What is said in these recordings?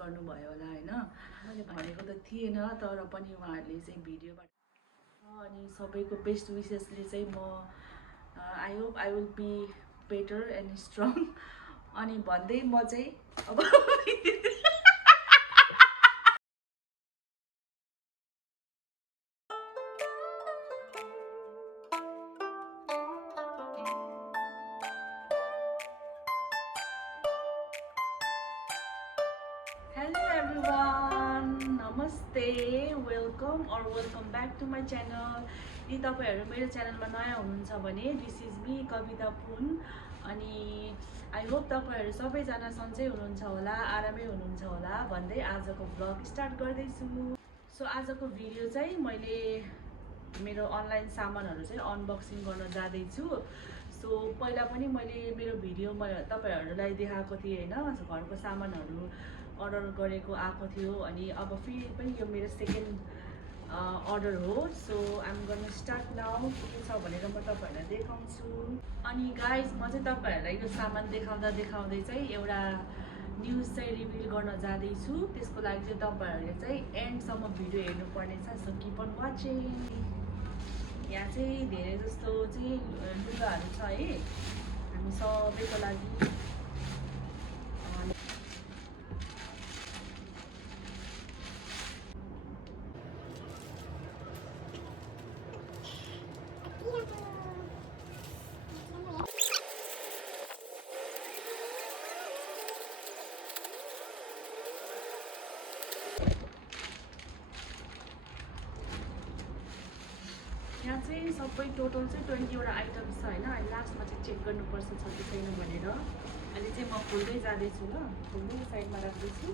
गर्नुभयो होला हैन। मैले भनेको त थिएन तर पनि उहाँहरूले चाहिँ भिडियोबाट अनि सबैको बेस्ट विसेसले चाहिँ म I hope I will be better and strong अनि भन्दै म चाहिँ अब Hello everyone, नमस्ते, welcome back to my channel. यदि तपाईँहरू मेरो च्यानलमा नयाँ हुनुहुन्छ भने this is me Kavita Pun. अनि आई होप तपाईँहरू सबैजना सन्चै हुनुहुन्छ होला, आरामै हुनुहुन्छ होला भन्दै आजको भ्लग स्टार्ट गर्दैछु। सो आजको भिडियो चाहिँ मैले मेरो अनलाइन सामानहरू चाहिँ अनबक्सिङ गर्न जाँदैछु। सो पहिला पनि मैले मेरो भिडियोमा तपाईँहरूलाई देखाएको थिएँ होइन, घरको सामानहरू अर्डर गरेको आएको थियो। अनि अब फेरि पनि यो मेरो सेकेन्ड अर्डर हो। सो आइएम गर्न स्टार्ट नाउ। के छ भनेर म तपाईँहरूलाई देखाउँछु। अनि गाइज म चाहिँ तपाईँहरूलाई यो सामान देखाउँदै चाहिँ एउटा न्युज चाहिँ रिभिल गर्न जाँदैछु। त्यसको लागि चाहिँ तपाईँहरूले चाहिँ एन्डसम्म भिडियो हेर्नुपर्ने छ। So keep on watching. यहाँ चाहिँ धेरै जस्तो चाहिँ लुगाहरू छ है हामी सबैको लागि। यहाँ चाहिँ सबै टोटल चाहिँ 20वटा आइटम्स छ होइन। अहिले लास्टमा चाहिँ चेक गर्नुपर्छ छ कि छैन भनेर। अहिले चाहिँ म खोल्दै जाँदैछु ल, खोल्दै साइडमा राख्दैछु।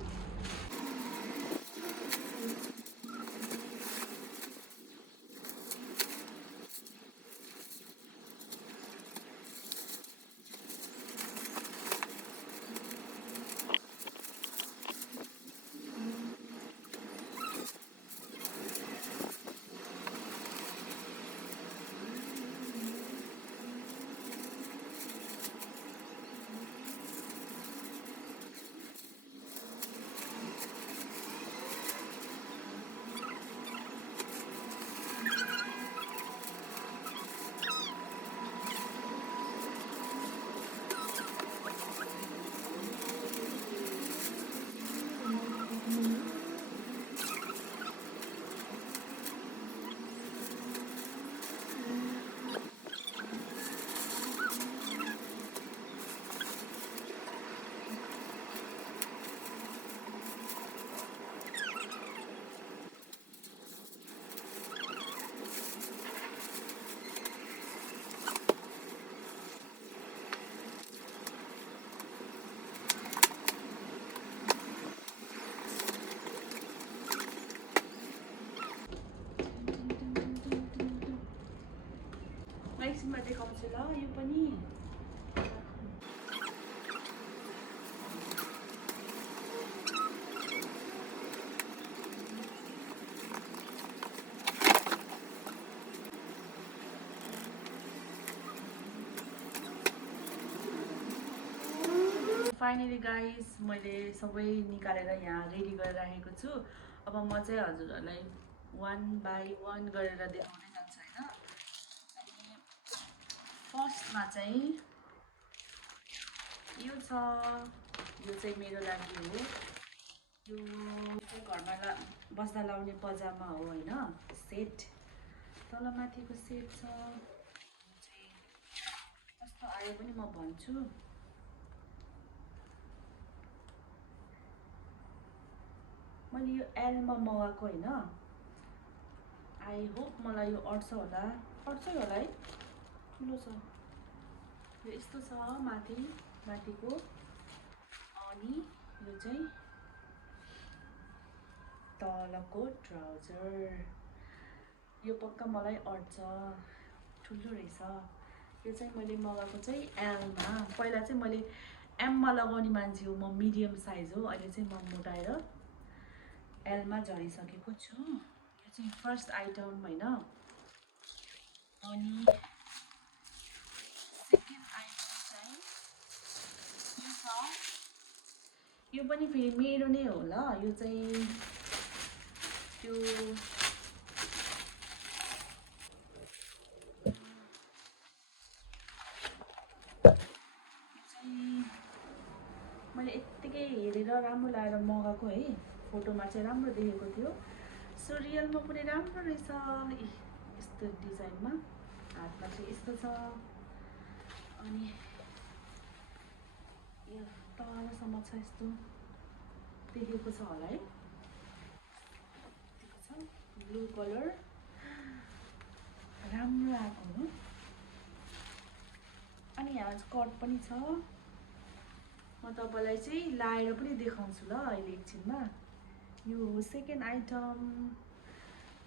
एकछिनमा देखाउँछु ल यो पनि। फाइनली गाइज मैले सबै निकालेर यहाँ रेडी गरेर राखेको छु। अब म चाहिँ हजुरहरूलाई 1 बाई 1 गरेर देखाउँदै जान्छु होइन। अनि फर्स्टमा चाहिँ यो छ, यो चाहिँ मेरो लागि हो। यो चाहिँ घरमा बस्दा लाउने पजामा हो होइन, सेट। तलमाथिको सेट छ। चाहिँ कस्तो आयो पनि म भन्छु। मैले यो एलमा मगाएको होइन। आई होप मलाई यो अट्छ होला, अट्छै होला है। ठुलो छ यो, यस्तो छ माथिको। अनि यो चाहिँ तलको ट्राउजर। यो पक्का मलाई अट्छ, ठुलो रहेछ। यो चाहिँ मैले मगाएको चाहिँ एलमा। पहिला चाहिँ मैले एममा लगाउने मान्छे हो म, मिडियम साइज हो। अहिले चाहिँ म मोटाएर एलमा झरिसकेको छु। यो चाहिँ फर्स्ट आइटम होइन। अनि सेकेन्ड आइटम चाहिँ यो छ। यो पनि फेरि मेरो नै हो ल, यो चाहिँ त्यो मैले यत्तिकै हेरेर राम्रो लागेर मगाएको है। फोटोमा चाहिँ राम्रो देखेको थियो, सो रियलमा पनि राम्रो रहेछ। यस्तो डिजाइनमा हातमा चाहिँ यस्तो छ, अनि यो तलसम्म छ, यस्तो देखेको छ होला है, ब्लू कलर राम्रो आएको हो। अनि यहाँ स्कर्ट पनि छ, म तपाईँलाई चाहिँ लाएर पनि देखाउँछु ल अहिले एकछिनमा। यो सेकेन्ड आइटम,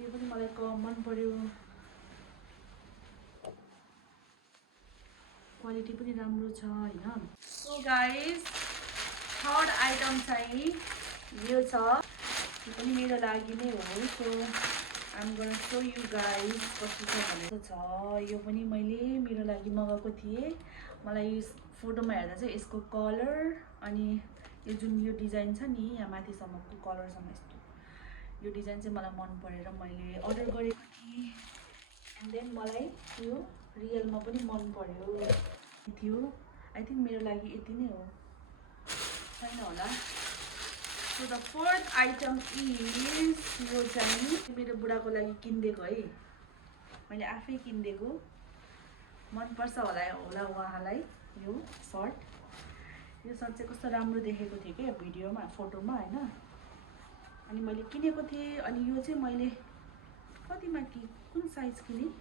यो पनि मलाई मन पर्यो, क्वालिटी पनि राम्रो छ होइन। सो गाइस, थर्ड आइटम चाहिँ यो छ, यो पनि मेरो लागि नै हो। So I'm gonna so you guys कस्तो छ भनेको छ। यो पनि मैले मेरो लागि मगाएको थिएँ। मलाई यो फोटोमा हेर्दा चाहिँ यसको कलर अनि यो जुन यो डिजाइन छ नि यहाँ माथिसम्मको कलरसम्म, यस्तो यो डिजाइन चाहिँ मलाई मन परेर मैले अर्डर गरेको थिएँ। एन्ड देन मलाई यो रियलमा पनि मन पर्यो थियो। आई थिङ्क मेरो लागि यति नै हो, छैन होला। So the fourth item is, यो चाहिँ मेरो बुढाको लागि किनिदिएको है, मैले आफै किनिदिएको। मनपर्छ होला उहाँलाई यो सर्ट। यो सर्ट चाहिँ कस्तो राम्रो देखेको थियो क्या भिडियोमा, फोटोमा होइन। अनि मैले किनेको थिएँ। अनि यो चाहिँ मैले कतिमा कुन साइज किनेँ,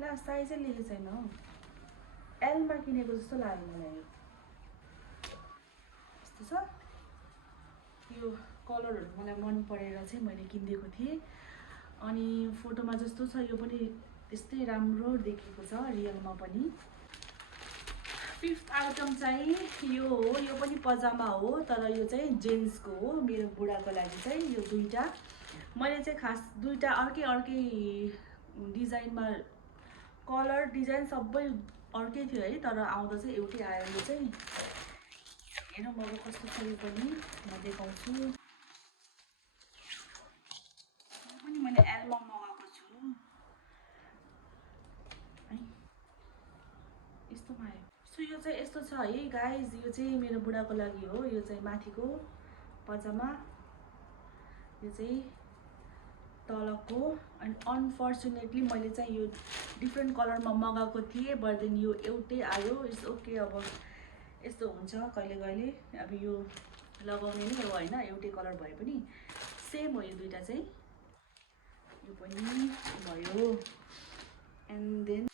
ला साइजै लेखेको छैन हौ, एलमा किनेको जस्तो लाग्यो मलाई। यो यस्तो छ, यो कलरहरू मलाई मन परेर चाहिँ मैले किनिदिएको थिएँ। अनि फोटोमा जस्तो छ यो पनि त्यस्तै राम्रो देखेको छ रियलमा पनि। फिफ्थ आइटम चाहिँ यो हो, यो पनि पजामा हो, तर यो चाहिँ जेन्ट्सको हो। मेरो बुढाको लागि चाहिँ यो दुईवटा मैले चाहिँ खास दुईवटा अर्कै डिजाइनमा, कलर डिजाइन सबै अर्कै थियो है, तर आउँदा चाहिँ एउटै आयो। यो चाहिँ हेरौँ अब कस्तो छ, यो पनि म देखाउँछु। यो पनि मैले एलमा मगाएको छु है, यस्तोमा आयो। सो यो चाहिँ यस्तो छ है गाइज, यो चाहिँ मेरो बुढाको लागि हो। यो चाहिँ माथिको पजामा, यो चाहिँ तलको। अनि अनफर्चुनेटली मैले चाहिँ यो डिफ्रेन्ट कलरमा मगाएको थिएँ, बट देन यो एउटै आयो। इट्स ओके, अब यस्तो हुन्छ कहिले कहिले, अब यो लगाउने नै हो होइन, एउटै कलर भए पनि सेम हो यो दुइटा चाहिँ। यो पनि भयो। एन्ड देन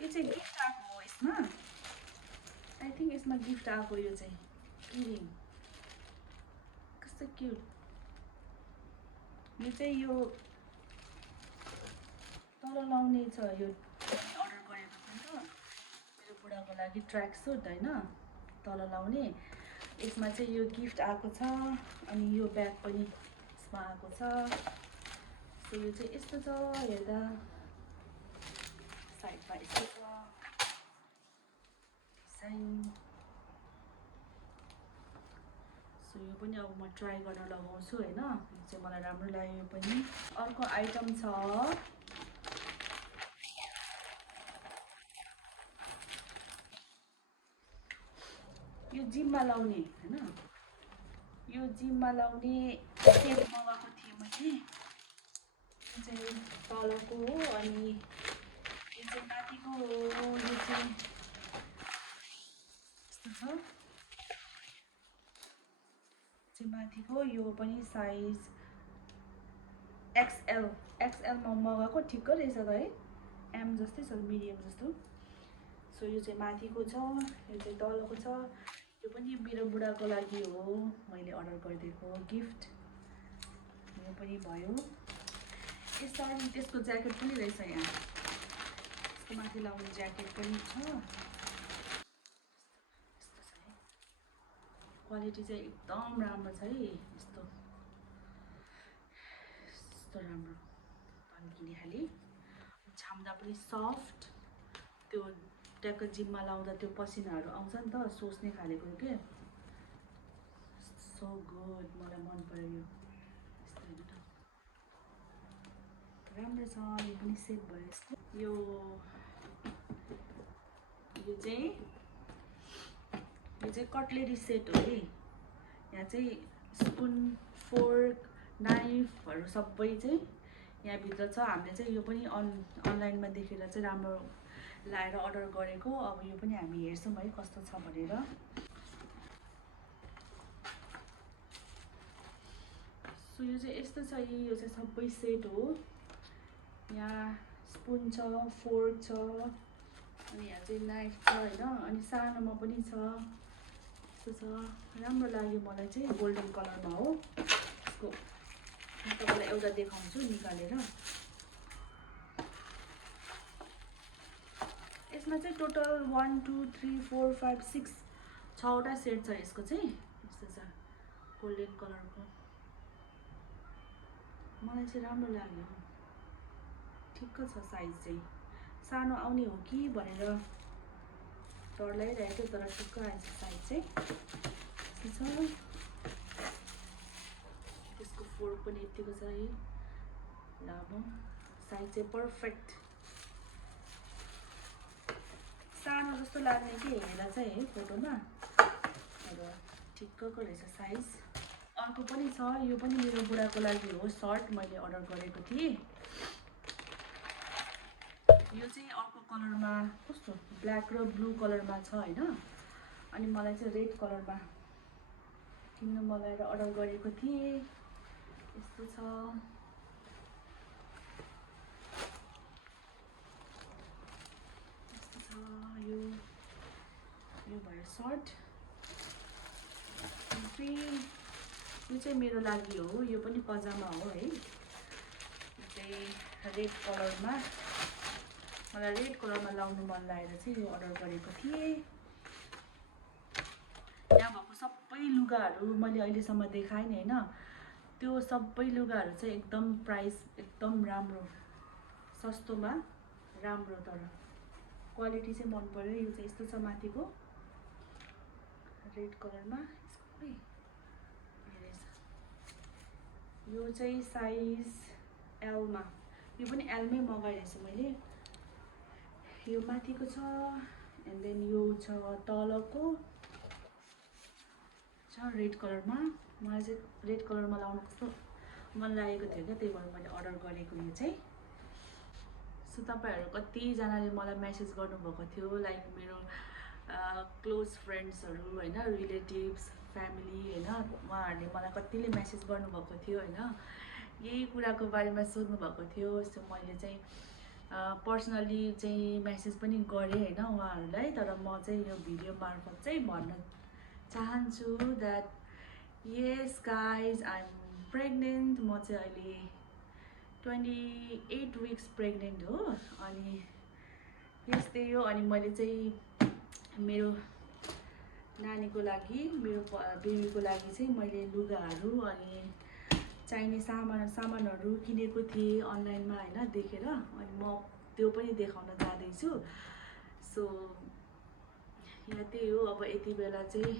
यो चाहिँ गिफ्ट आएको हो यसमा, आई थिङ्क यसमा गिफ्ट आएको। यो चाहिँ किरिङ कस्तो क्युट। यो चाहिँ यो तल लाउने छ, यो अर्डर गरेको थिएँ त मेरो बुढाको लागि, ट्र्याक सुट होइन, तल लाउने। यसमा चाहिँ यो गिफ्ट आएको छ। अनि यो ब्याग पनि यसमा आएको छ। सो यो चाहिँ यस्तो छ हेर्दा, साइडमा यस्तो छ डिजाइन। सो यो पनि अब म ट्राई गर्न लगाउँछु होइन, यो चाहिँ मलाई राम्रो लाग्यो। यो पनि अर्को आइटम छ, यो जिममा लाउने होइन, यो जिममा लाउने सेट मगाएको थिएँ मैले। यो चाहिँ तलको हो, अनि यो चाहिँ माथिको हो। यो चाहिँ यस्तो छ, चाहिँ माथिको। यो पनि साइज एक्सएलमा मगाएको, ठिक्क रहेछ त है, एम जस्तै छ, मिडियम जस्तो। सो यो चाहिँ माथिको छ, यो चाहिँ तलको छ। यो पनि मेरो बुढाको लागि हो, मैले अर्डर गरिदिएको गिफ्ट। यो पनि भयो। यसरी त्यसको ज्याकेट पनि रहेछ यहाँ, यसको माथि लाउने ज्याकेट पनि छ। यस्तो छ है, क्वालिटी चाहिँ एकदम राम्रो छ है। यस्तो कस्तो राम्रो तन्किने खाले, छाम्दा पनि सफ्ट, त्यो ट्याक्क जिममा लाउँदा त्यो पसिनाहरू आउँछ नि त सोच्ने खालेको के, सो गुड, मलाई मन पर्यो यो। यस्तो हेर्नु त राम्रो छ, यो पनि सेट भयो यसको। यो चाहिँ कटलेरी सेट हो है। यहाँ चाहिँ स्पुन, फोर्क, नाइफहरू सबै चाहिँ यहाँभित्र छ। हामीले चाहिँ यो पनि अनलाइनमा देखेर चाहिँ राम्रो लाएर अर्डर गरेको। अब यो पनि हामी हेर्छौँ है कस्तो छ भनेर। सो यो चाहिँ यस्तो छ, यो चाहिँ सबै सेट हो। यहाँ स्पुन छ, फोर्क छ, अनि यहाँ चाहिँ नाइफ छ होइन, अनि सानोमा पनि छ। यस्तो छ, राम्रो लाग्यो मलाई चाहिँ, गोल्डन कलरमा हो यसको। म तपाईँलाई एउटा देखाउँछु निकालेर। यसमा चाहिँ टोटल 1 2 3 4 5 6 6वटा सेट छ यसको चाहिँ। यस्तो छ गोल्डन कलरको, मलाई चाहिँ राम्रो लाग्यो, ठिक्क छ। साइज चाहिँ सानो आउने हो कि भनेर डर लागिरहेको थियो, तर ठिक्क आएछ साइज चाहिँ। यस्तो छ, त्यसको फोर्क पनि यतिको छ है, लामो। साइज चाहिँ पर्फेक्ट, सानो जस्तो लाग्ने कि हेर्दा चाहिँ है फोटोमा, तर ठिक्कको रहेछ साइज। अर्को पनि छ, यो पनि मेरो बुढाको लागि हो, सर्ट मैले अर्डर गरेको थिएँ। यो चाहिँ अर्को कलरमा, कस्तो ब्ल्याक र ब्लू कलरमा छ होइन, अनि मलाई चाहिँ रेड कलरमा किन्नु मन लागेर अर्डर गरेको थिएँ। यस्तो छ, यस्तो छ। यो भयो सर्ट। यो चाहिँ मेरो लागि हो, यो पनि पजामा हो है। यो चाहिँ रेड कलरमा, मलाई रेड कलरमा लाउनु मन लागेर चाहिँ यो अर्डर गरेको थिएँ। यहाँ भएको सबै लुगाहरू मैले अहिलेसम्म देखाएँ नि होइन, त्यो सबै लुगाहरू चाहिँ एकदम प्राइस एकदम राम्रो, सस्तोमा राम्रो, तर क्वालिटी चाहिँ मन पर्यो। यो चाहिँ यस्तो छ, माथिको रेड कलरमा, यो चाहिँ साइज एलमा, यो पनि एलमै मगाइरहेछु मैले। यो माथिको छ, एन्ड देन यो छ तलको छ रेड कलरमा। मलाई चाहिँ रेड कलरमा लाउनु कस्तो मन लागेको थियो क्या, त्यही भएर मैले अर्डर गरेको यो चाहिँ। सो तपाईँहरू कतिजनाले मलाई मेसेज गर्नुभएको थियो, लाइक मेरो क्लोज फ्रेन्ड्सहरू होइन, रिलेटिभ्स, फ्यामिली होइन, उहाँहरूले मलाई कतिले मेसेज गर्नुभएको थियो होइन, यही कुराको बारेमा सोध्नुभएको थियो। सो मैले चाहिँ पर्सनली चाहिँ मेसेज पनि गरेँ होइन उहाँहरूलाई, तर म चाहिँ यो भिडियो मार्फत चाहिँ भन्न चाहन्छु that yes guys, I am pregnant. म चाहिँ अहिले 28 विक्स प्रेग्नेन्ट हो, अनि यस्तै हो। अनि मैले चाहिँ मेरो नानीको लागि, मेरो बेबीको लागि चाहिँ मैले लुगाहरू अनि चाहिने सामानहरू किनेको थिएँ अनलाइनमा होइन देखेर, अनि म त्यो पनि देखाउन जाँदैछु। सो यहाँ त्यही हो, अब यति बेला चाहिँ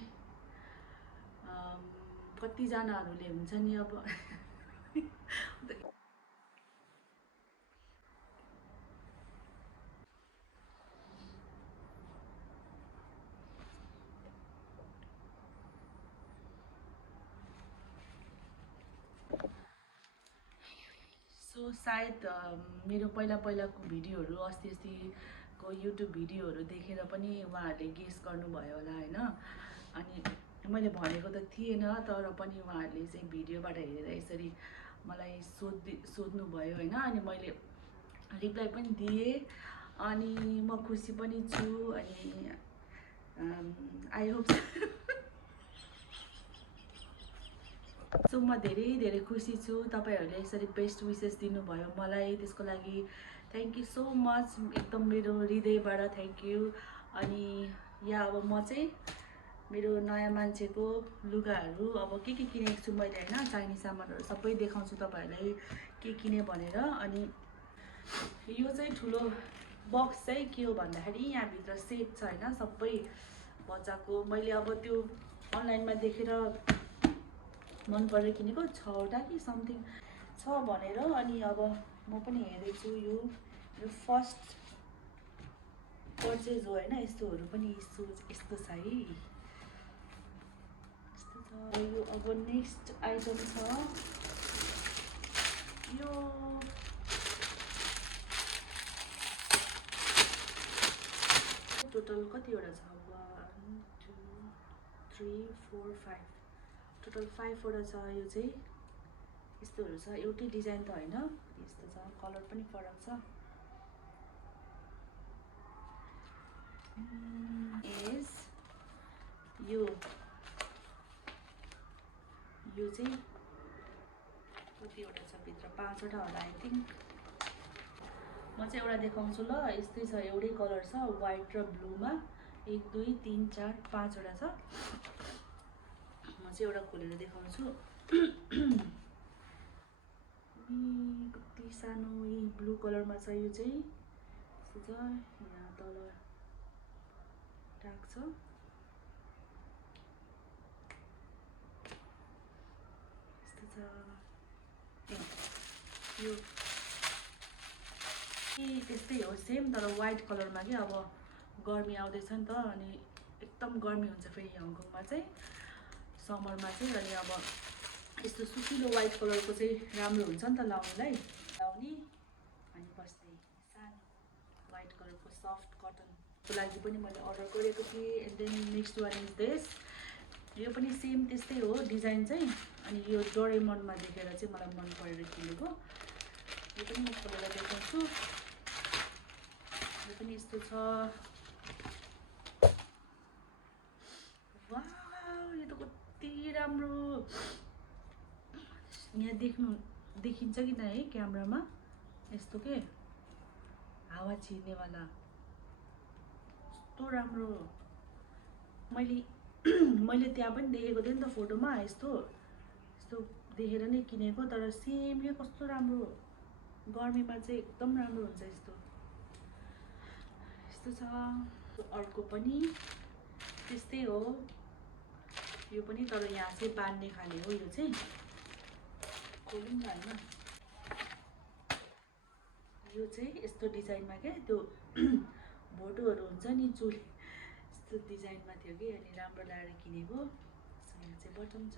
कतिजनाहरूले हुन्छ नि अब सो सायद मेरो पहिलाको भिडियोहरू, अस्तिको युट्युब भिडियोहरू देखेर पनि उहाँहरूले गेस गर्नुभयो होला होइन। अनि मैले भनेको त थिएन, तर पनि उहाँहरूले चाहिँ भिडियोबाट हेरेर यसरी मलाई सोध्नुभयो होइन, अनि मैले रिप्लाई पनि दिएँ, अनि म खुसी पनि छु। अनि आई होप सो म धेरै खुसी छु। तपाईँहरूले यसरी बेस्ट विसेस दिनुभयो मलाई, त्यसको लागि थ्याङ्क यू सो मच, एकदम मेरो हृदयबाट थ्याङ्क यू। अनि यहाँ अब म चाहिँ मेरो नयाँ मान्छेको लुगाहरू अब के किनेको छु मैले होइन, चाहिने सामानहरू सबै देखाउँछु तपाईँहरूलाई। के किने भनेर। अनि यो चाहिँ ठुलो बक्स चाहिँ के हो भन्दाखेरि यहाँभित्र सेट छ होइन सबै बच्चाको। मैले अब त्यो अनलाइनमा देखेर मन परेर किनेको 6वटा कि समथिङ छ भनेर। अनि अब म पनि हेर्दैछु यो फर्स्ट पर्चेज हो होइन। यस्तोहरू पनि यस्तो छ है, यस्तो छ। यो अब नेक्स्ट आइटम छ यो टोटल कतिवटा छ 1 2 3 4 5 टोटल 5वटा छ। यो चाहिँ यस्तोहरू छ, एउटै डिजाइन त होइन, यस्तो छ, कलर पनि फरक छ। एज यो चाहिँ कतिवटा छ भित्र, 5वटा होला आई थिङ्क। म चाहिँ एउटा देखाउँछु ल। यस्तै छ, एउटै कलर छ, व्हाइट र ब्लूमा। 1 2 3 4 5वटा छ। म चाहिँ एउटा खोलेर देखाउँछु। कति सानो ब्लू कलरमा छ। यो चाहिँ यस्तो छ, यहाँ तल ट्याग छ। यस्तो छ, यो त्यस्तै हो सेम, तर व्हाइट कलरमा कि। अब गर्मी आउँदैछ नि त, अनि एकदम गर्मी हुन्छ फेरि हङकङमा चाहिँ समरमा चाहिँ। अनि अब यस्तो सुकिलो व्हाइट कलरको चाहिँ राम्रो हुन्छ नि त लाउनुलाई, लाउने अनि बस्ने। सानो व्हाइट कलरको सफ्ट कटनको लागि पनि मैले अर्डर गरेको थिएँ। And then next one is this. यो पनि सेम त्यस्तै हो डिजाइन चाहिँ। अनि यो डोरेमनमा देखेर चाहिँ मलाई मन परेर किनेको। यो पनि म खोलेर देखाउँछु। यो पनि यस्तो छ। वाउ, यो त कति राम्रो। यहाँ देखिन्छ कि नै है क्यामेरामा, यस्तो के हावा छिर्नेवाला, कस्तो राम्रो। मैले त्यहाँ पनि देखेको थिएँ नि त फोटोमा, यस्तो देखेर नै किनेको। तर सेम के कस्तो राम्रो, गर्मीमा चाहिँ एकदम राम्रो हुन्छ। यस्तो छ। अर्को पनि त्यस्तै हो, यो पनि, तर यहाँ चाहिँ बाँध्ने खाले हो। यो चाहिँ खोलौँ न होइन। यो चाहिँ यस्तो डिजाइनमा क्या, त्यो भोटोहरू हुन्छ नि चुल, यस्तो डिजाइनमा थियो कि। अनि राम्रो लागेर किनेको। यहाँ चाहिँ बटन छ,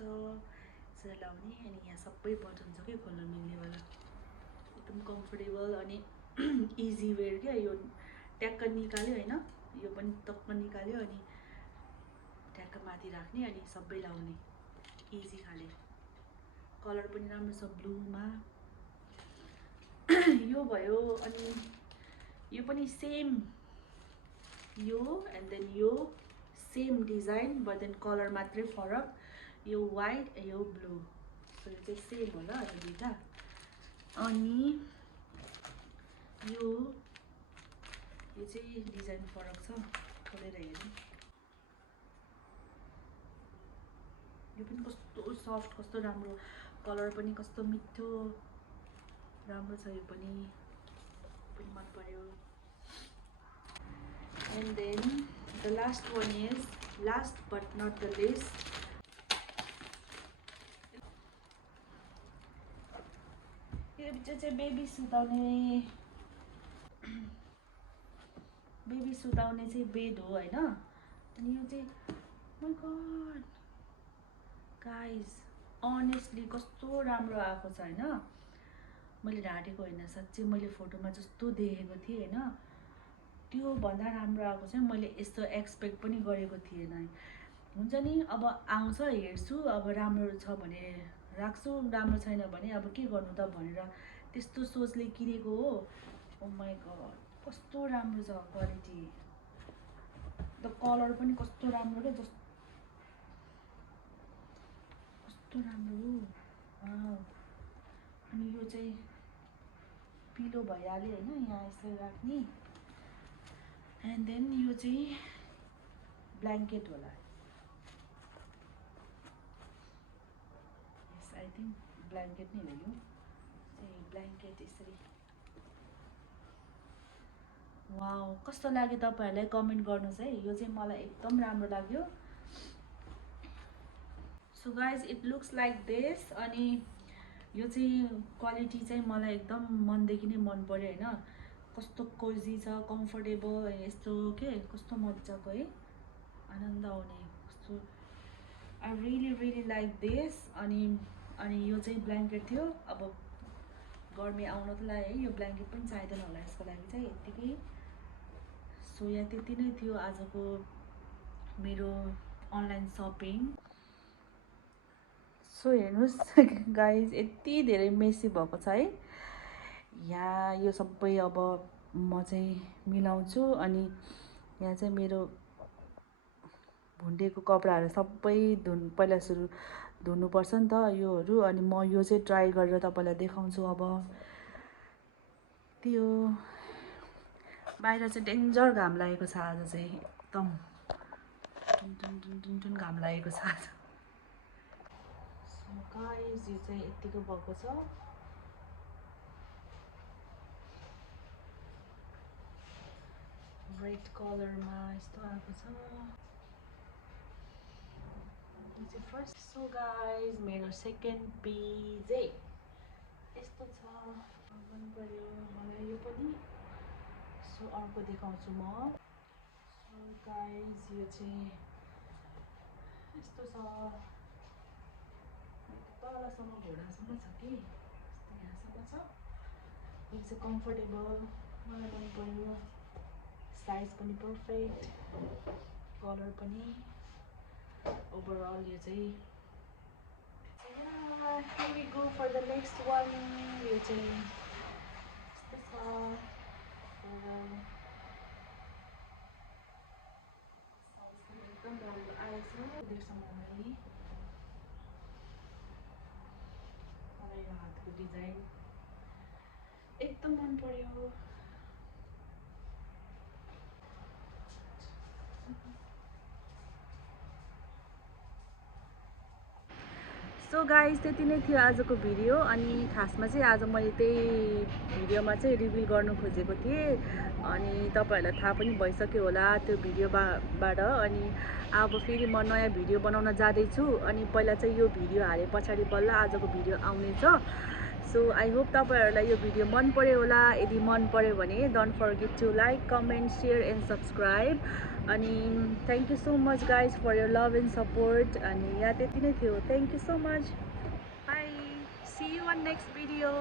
यसरी लाउने। अनि यहाँ सबै बटन छ कि खोल्न मिल्नेवाला, एकदम कम्फोर्टेबल अनि इजी वेयर क्या। यो ट्याक्क निकाल्यो होइन, यो पनि टक्क निकाल्यो अनि ट्याक्क माथि राख्ने अनि सबै लाउने, इजी खाले। कलर पनि राम्रो छ ब्लूमा। यो भयो। अनि यो पनि सेम, यो एन्ड देन यो same design, but then colour मात्रै फरक। यो व्हाइट, यो ब्लू, सो यो चाहिँ सेम होला यो दुईवटा। अनि यो चाहिँ डिजाइन फरक छ, खोलेर हेरौँ। यो पनि कस्तो सफ्ट, कस्तो राम्रो, कलर पनि कस्तो मिठो राम्रो छ। यो पनि मन पर्यो। And then the last one is, last but not the least. यो चाहिँ बेबी सुताउने चाहिँ बेड हो होइन। अनि यो चाहिँ माय गॉड गाइज, अनेस्टली कस्तो राम्रो आएको छ होइन। मैले ढाँटेको होइन, साँच्चै मैले फोटोमा जस्तो देखेको थिएँ होइन, त्यो भन्दा राम्रो आएको चाहिँ। मैले यस्तो एक्सपेक्ट पनि गरेको थिएन। हुन्छ नि, अब आउँछ हेर्छु, अब राम्रो छ भने राख्छु, राम्रो छैन भने अब के गर्नु त भनेर त्यस्तो सोचले किनेको हो। ओ माय गॉड, कस्तो राम्रो छ क्वालिटी। द कलर पनि कस्तो राम्रो क्या, कस्तो राम्रो। अनि यो चाहिँ पिलो भइहाल्यो होइन, यहाँ यसरी राख्ने। एन्ड देन यो चाहिँ ब्ल्याङ्केट होला। यस, आई थिङ्क ब्ल्याङ्केट नै हो यो। चाहिँ ब्ल्याङ्केट यसरी वाउ कस्तो लाग्यो तपाईहरुलाई कमेन्ट गर्नुस् है यो चाहिँ मलाई एकदम राम्रो लाग्यो so guys it looks like this अनि यो चाहिँ क्वालिटी चाहिँ मलाई एकदम मनदेखि नै मन पर्यो हैन कस्तो कोजी छ कम्फर्टेबल यस्तो के कस्तो मज्जाको है आनन्द आउने कस्तो आई रियली लाइक दिस अनि यो चाहिँ ब्ल्याङ्केट थियो अब गर्मी आउनको लागि है यो ब्ल्याङ्केट पनि चाहिँदैन होला यसको लागि चाहिँ यतिकै सो यहाँ त्यति नै थियो आजको मेरो अनलाइन सपिङ सो हेर्नुस् गाइज यति धेरै मेसी भएको छ है यहाँ यो सबै अब म चाहिँ मिलाउँछु अनि यहाँ चाहिँ मेरो भुन्डेको कपडाहरू सबै पहिला सुरु धुनुपर्छ नि त योहरू अनि म यो चाहिँ ट्राई गरेर तपाईलाई देखाउँछु अब त्यो बाहिर चाहिँ डेन्जर घाम लागेको छ आज चाहिँ एकदम टुन घाम लागेको छ आज सो गाइस यो चाहिँ यतिको भएको छ रेड कलरमा यस्तो आएको छ यो चाहिँ फर्स्ट सो गाइस मेरो सेकेन्ड पिस है यस्तो छ मन पर्यो मलाई यो पनि सो अर्को देखाउँछु म सो गाइस यो चाहिँ यस्तो छ तलसम्म घोडासम्म छ कि यस्तो यहाँसम्म छ यो चाहिँ कम्फर्टेबल मलाई मन पर्यो साइज पनि पर्फेक्ट कलर पनि ओभरअल यो चाहिँ here we go for the next one यो चाहिँ यस्तो छ एकदम राम्रो आएछ देख्छौँ मलाई यो हातको डिजाइन एकदम मन पर्यो सो गाइस त्यति नै थियो आजको भिडियो अनि खासमा चाहिँ आज मैले त्यही भिडियोमा चाहिँ रिभिल गर्न खोजेको थिएँ अनि तपाईहरुलाई थाहा पनि भइसक्यो होला त्यो भिडियोबाट अनि अब फेरि म नयाँ भिडियो बनाउन जाँदैछु अनि पहिला चाहिँ यो भिडियो हाले पछाडि बल्ल आजको भिडियो आउनेछ सो आई होप तपाईहरुलाई यो भिडियो मन पर्यो होला यदि मन पर्यो भने don't forget to like comment share and subscribe अनि thank you so much guys for your love and support अनि यहाँ त्यति नै थियो thank you so much bye see you on next video